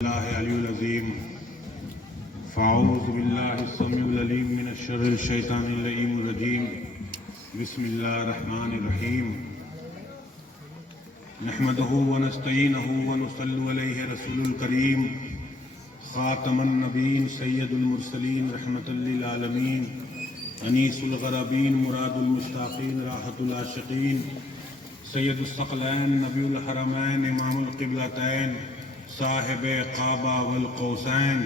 الله العلي العظيم فأعوذ بالله السميع العليم من الشر الشيطان اللئيم الرجيم بسم الله الرحمن الرحيم نحمده ونستعينه ونصلي عليه رسول الكريم خاتم النبيين سيد المرسلين رحمة للعالمين أنيس الغرابين مراد المشتاقين راحة العاشقين سید الثقلین نبی الحرمین امام القبلتین صاحب قعبہ والقوسین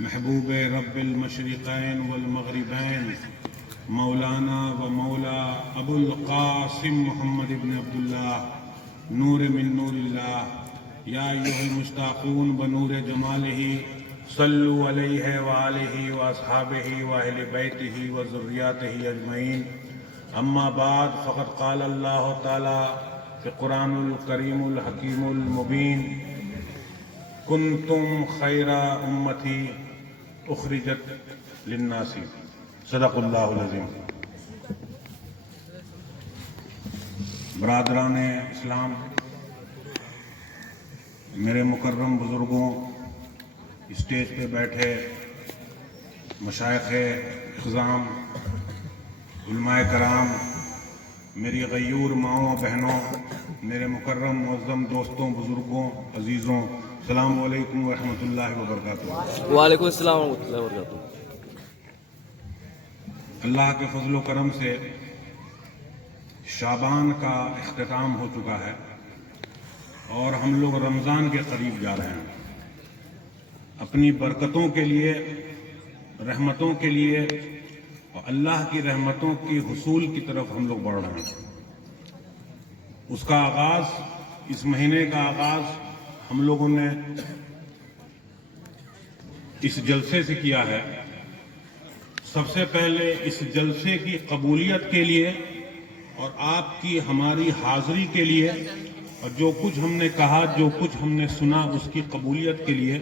محبوب رب المشرقین والمغربین مولانا و مولا ابو القاسم محمد بن عبداللہ نور من نور اللہ یا ایھا المشتاقون بنور جمالہ صلوا علیہ وآلہ واصحابہ واہل بیتہ وذریاتہ اجمعین اما بعد فقد قال اللہ تعالی فی قرآن الکریم الحکیم المبین کنتم خیر امتی اخرجت للناس صدق اللہ العظیم۔ برادران اسلام، میرے مکرم بزرگوں، اسٹیج پہ بیٹھے مشائخ اعظام، علماء کرام، میری غیور ماؤں بہنوں، میرے مکرم معظم دوستوں، بزرگوں، عزیزوں، السلام علیکم ورحمۃ اللہ وبرکاتہ۔ وعلیکم السلام ورحمۃ اللہ وبرکاتہ۔ اللہ کے فضل و کرم سے شعبان کا اختتام ہو چکا ہے اور ہم لوگ رمضان کے قریب جا رہے ہیں۔ اپنی برکتوں کے لیے، رحمتوں کے لیے اور اللہ کی رحمتوں کی حصول کی طرف ہم لوگ بڑھ رہے ہیں۔ اس کا آغاز، اس مہینے کا آغاز ہم لوگوں نے اس جلسے سے کیا ہے۔ سب سے پہلے اس جلسے کی قبولیت کے لیے اور آپ کی ہماری حاضری کے لیے اور جو کچھ ہم نے کہا، جو کچھ ہم نے سنا، اس کی قبولیت کے لیے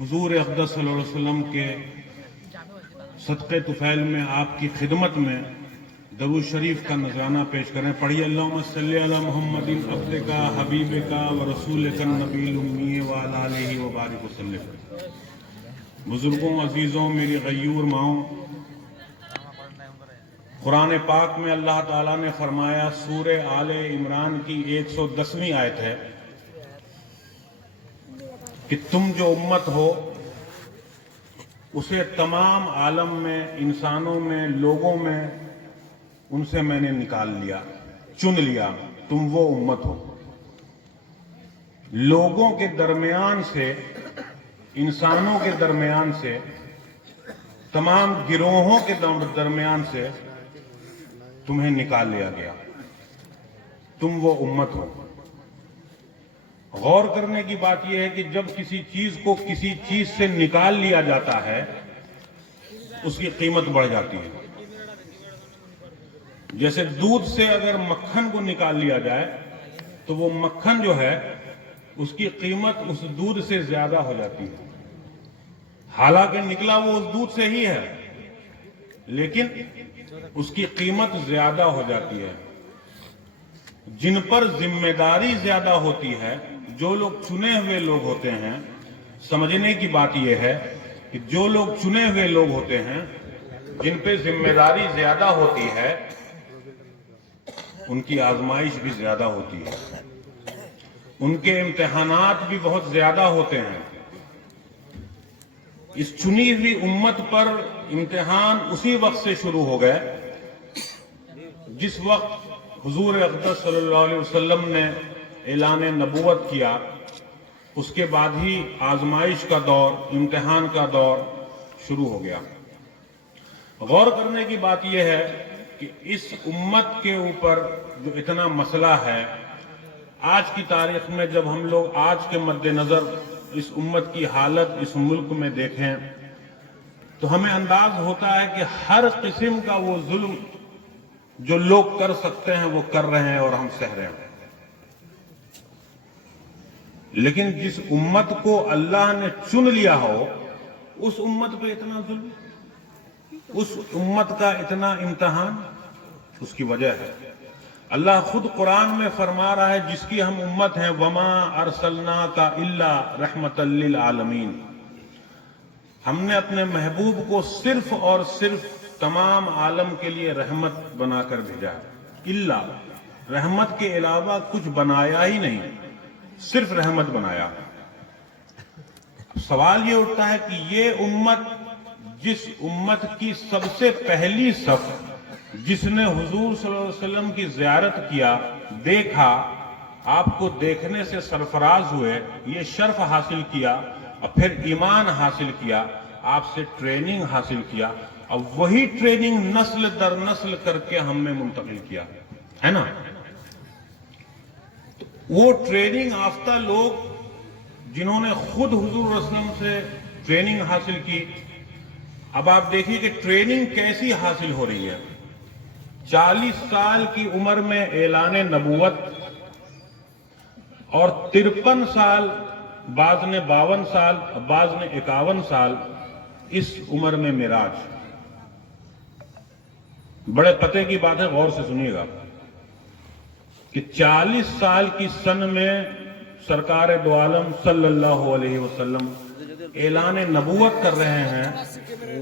حضور اقدس صلی اللہ علیہ وسلم کے صدقے طفیل میں، آپ کی خدمت میں درود شریف کا نذرانہ پیش کریں۔ پڑھیے اللہم صلی علی محمد عبدک حبیبک و رسولک النبی الامی وعلی آلہ وبارک وسلم۔ بزرگوں، عزیزوں، میری غیور ماؤں، قرآن پاک میں اللہ تعالیٰ نے فرمایا، سورہ آل عمران کی 110ویں آیت ہے کہ تم جو امت ہو اسے تمام عالم میں، انسانوں میں، لوگوں میں، ان سے میں نے نکال لیا، چن لیا، تم وہ امت ہو۔ لوگوں کے درمیان سے، انسانوں کے درمیان سے، تمام گروہوں کے درمیان سے تمہیں نکال لیا گیا، تم وہ امت ہو۔ غور کرنے کی بات یہ ہے کہ جب کسی چیز کو کسی چیز سے نکال لیا جاتا ہے اس کی قیمت بڑھ جاتی ہے۔ جیسے دودھ سے اگر مکھن کو نکال لیا جائے تو وہ مکھن جو ہے اس کی قیمت اس دودھ سے زیادہ ہو جاتی ہے، حالانکہ نکلا وہ اس دودھ سے ہی ہے، لیکن اس کی قیمت زیادہ ہو جاتی ہے۔ جن پر ذمہ داری زیادہ ہوتی ہے، جو لوگ چنے ہوئے لوگ ہوتے ہیں، سمجھنے کی بات یہ ہے کہ جو لوگ چنے ہوئے لوگ ہوتے ہیں، جن پہ ذمہ داری زیادہ ہوتی ہے، ان کی آزمائش بھی زیادہ ہوتی ہے، ان کے امتحانات بھی بہت زیادہ ہوتے ہیں۔ اس چنی ہوئی امت پر امتحان اسی وقت سے شروع ہو گئے جس وقت حضور اقدس صلی اللہ علیہ وسلم نے اعلان نبوت کیا، اس کے بعد ہی آزمائش کا دور، امتحان کا دور شروع ہو گیا۔ غور کرنے کی بات یہ ہے کہ اس امت کے اوپر جو اتنا مسئلہ ہے، آج کی تاریخ میں جب ہم لوگ آج کے مد نظر اس امت کی حالت اس ملک میں دیکھیں تو ہمیں انداز ہوتا ہے کہ ہر قسم کا وہ ظلم جو لوگ کر سکتے ہیں وہ کر رہے ہیں اور ہم سہ رہے ہیں۔ لیکن جس امت کو اللہ نے چن لیا ہو، اس امت پہ اتنا ظلم، اس امت کا اتنا امتحان، اس کی وجہ ہے اللہ خود قرآن میں فرما رہا ہے جس کی ہم امت ہیں وما ارسلناک الا رحمتا للعالمین، ہم نے اپنے محبوب کو صرف اور صرف تمام عالم کے لیے رحمت بنا کر بھیجا ہے، الا رحمت کے علاوہ کچھ بنایا ہی نہیں، صرف رحمت بنایا۔ سوال یہ اٹھتا ہے کہ یہ امت، جس امت کی سب سے پہلی صف جس نے حضور صلی اللہ علیہ وسلم کی زیارت کیا، دیکھا، آپ کو دیکھنے سے سرفراز ہوئے، یہ شرف حاصل کیا اور پھر ایمان حاصل کیا، آپ سے ٹریننگ حاصل کیا، اور وہی ٹریننگ نسل در نسل کر کے ہم میں منتقل کیا ہے نا۔ وہ ٹریننگ یافتہ لوگ جنہوں نے خود حضور صلی اللہ علیہ وسلم سے ٹریننگ حاصل کی، اب آپ دیکھیے کہ ٹریننگ کیسی حاصل ہو رہی ہے۔ 40 سال کی عمر میں اعلان نبوت اور 53 سال، بعض نے 52 سال، بعض نے 51 سال، اس عمر میں معراج۔ بڑے پتے کی بات ہے، غور سے سنیے گا کہ 40 سال کی سن میں سرکار دو عالم صلی اللہ علیہ وسلم اعلان نبوت کر رہے ہیں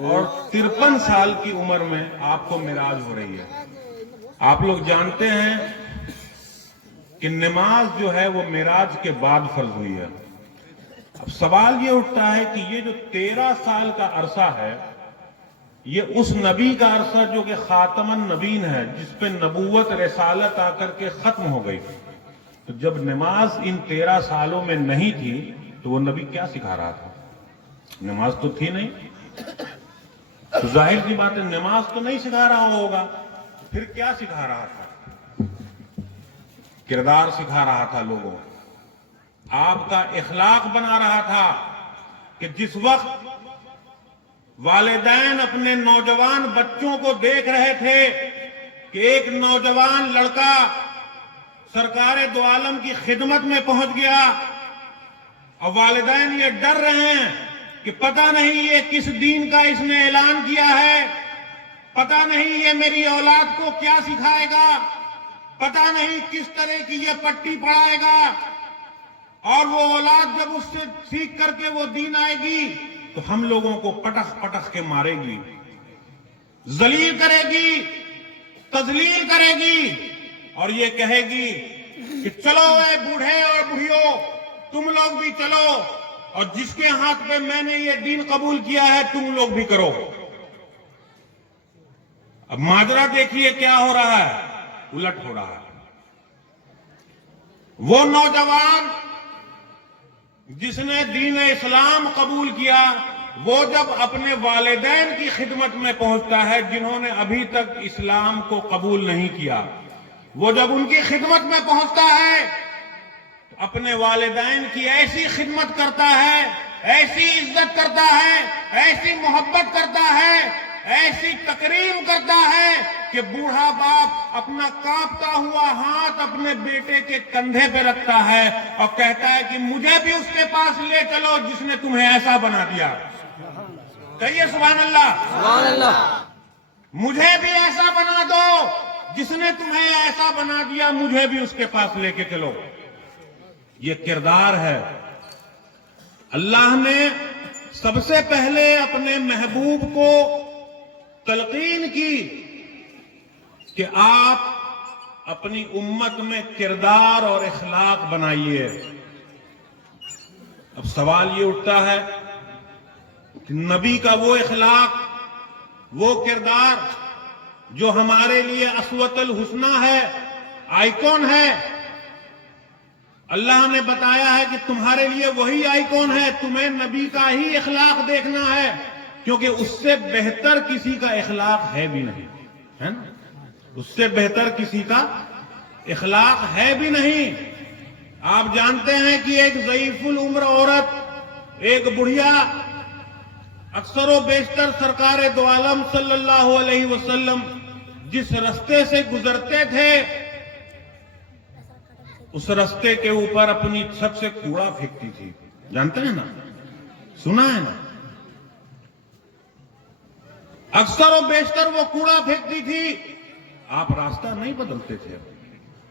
اور 53 سال کی عمر میں آپ کو معراج ہو رہی ہے۔ آپ لوگ جانتے ہیں کہ نماز جو ہے وہ معراج کے بعد فرض ہوئی ہے۔ اب سوال یہ اٹھتا ہے کہ یہ جو 13 سال کا عرصہ ہے، یہ اس نبی کا عرصہ جو کہ خاتم النبیین ہے، جس پہ نبوت رسالت آ کر کے ختم ہو گئی، تو جب نماز ان 13 سالوں میں نہیں تھی تو وہ نبی کیا سکھا رہا تھا؟ نماز تو تھی نہیں، تو ظاہر کی بات ہے نماز تو نہیں سکھا رہا ہوگا، پھر کیا سکھا رہا تھا؟ کردار سکھا رہا تھا لوگوں، آپ کا اخلاق بنا رہا تھا کہ جس وقت والدین اپنے نوجوان بچوں کو دیکھ رہے تھے کہ ایک نوجوان لڑکا سرکار دو عالم کی خدمت میں پہنچ گیا، اور والدین یہ ڈر رہے ہیں کہ پتہ نہیں یہ کس دین کا اس نے اعلان کیا ہے، پتہ نہیں یہ میری اولاد کو کیا سکھائے گا، پتہ نہیں کس طرح کی یہ پٹی پڑھائے گا، اور وہ اولاد جب اس سے سیکھ کر کے وہ دین آئے گی تو ہم لوگوں کو پٹخ پٹخ کے مارے گی، ذلیل کرے گی، تذلیل کرے گی، اور یہ کہے گی کہ چلو اے بوڑھے اور بوڑھیوں، تم لوگ بھی چلو، اور جس کے ہاتھ پہ میں نے یہ دین قبول کیا ہے تم لوگ بھی کرو۔ اب ماجرا دیکھیے کیا ہو رہا ہے، الٹ ہو رہا ہے۔ وہ نوجوان جس نے دین اسلام قبول کیا، وہ جب اپنے والدین کی خدمت میں پہنچتا ہے جنہوں نے ابھی تک اسلام کو قبول نہیں کیا، وہ جب ان کی خدمت میں پہنچتا ہے تو اپنے والدین کی ایسی خدمت کرتا ہے، ایسی عزت کرتا ہے، ایسی محبت کرتا ہے، ایسی تکریم کرتا ہے کہ بوڑھا باپ اپنا کانپتا ہوا ہاتھ اپنے بیٹے کے کندھے پہ رکھتا ہے اور کہتا ہے کہ مجھے بھی اس کے پاس لے چلو جس نے تمہیں ایسا بنا دیا۔ کہیے سبحان اللہ، سبحان اللہ۔ مجھے بھی ایسا بنا دو جس نے تمہیں ایسا بنا دیا، مجھے بھی اس کے پاس لے کے چلو۔ یہ کردار ہے۔ اللہ نے سب سے پہلے اپنے محبوب کو تلقین کی کہ آپ اپنی امت میں کردار اور اخلاق بنائیے۔ اب سوال یہ اٹھتا ہے کہ نبی کا وہ اخلاق، وہ کردار جو ہمارے لیے اسوۃ الحسنی ہے، آئیکن ہے، اللہ نے بتایا ہے کہ تمہارے لیے وہی آئیکن ہے، تمہیں نبی کا ہی اخلاق دیکھنا ہے، کیونکہ اس سے بہتر کسی کا اخلاق ہے بھی نہیں، ہے نا؟ اس سے بہتر کسی کا اخلاق ہے بھی نہیں۔ آپ جانتے ہیں کہ ایک ضعیف العمر عورت، ایک بڑھیا، اکثر و بیشتر سرکار دو عالم صلی اللہ علیہ وسلم جس رستے سے گزرتے تھے اس رستے کے اوپر اپنی چھت سے کوڑا پھینکتی تھی، جانتے ہیں نا، سنا ہے نا؟ اکثر و بیشتر وہ کوڑا پھینکتی تھی، آپ راستہ نہیں بدلتے تھے،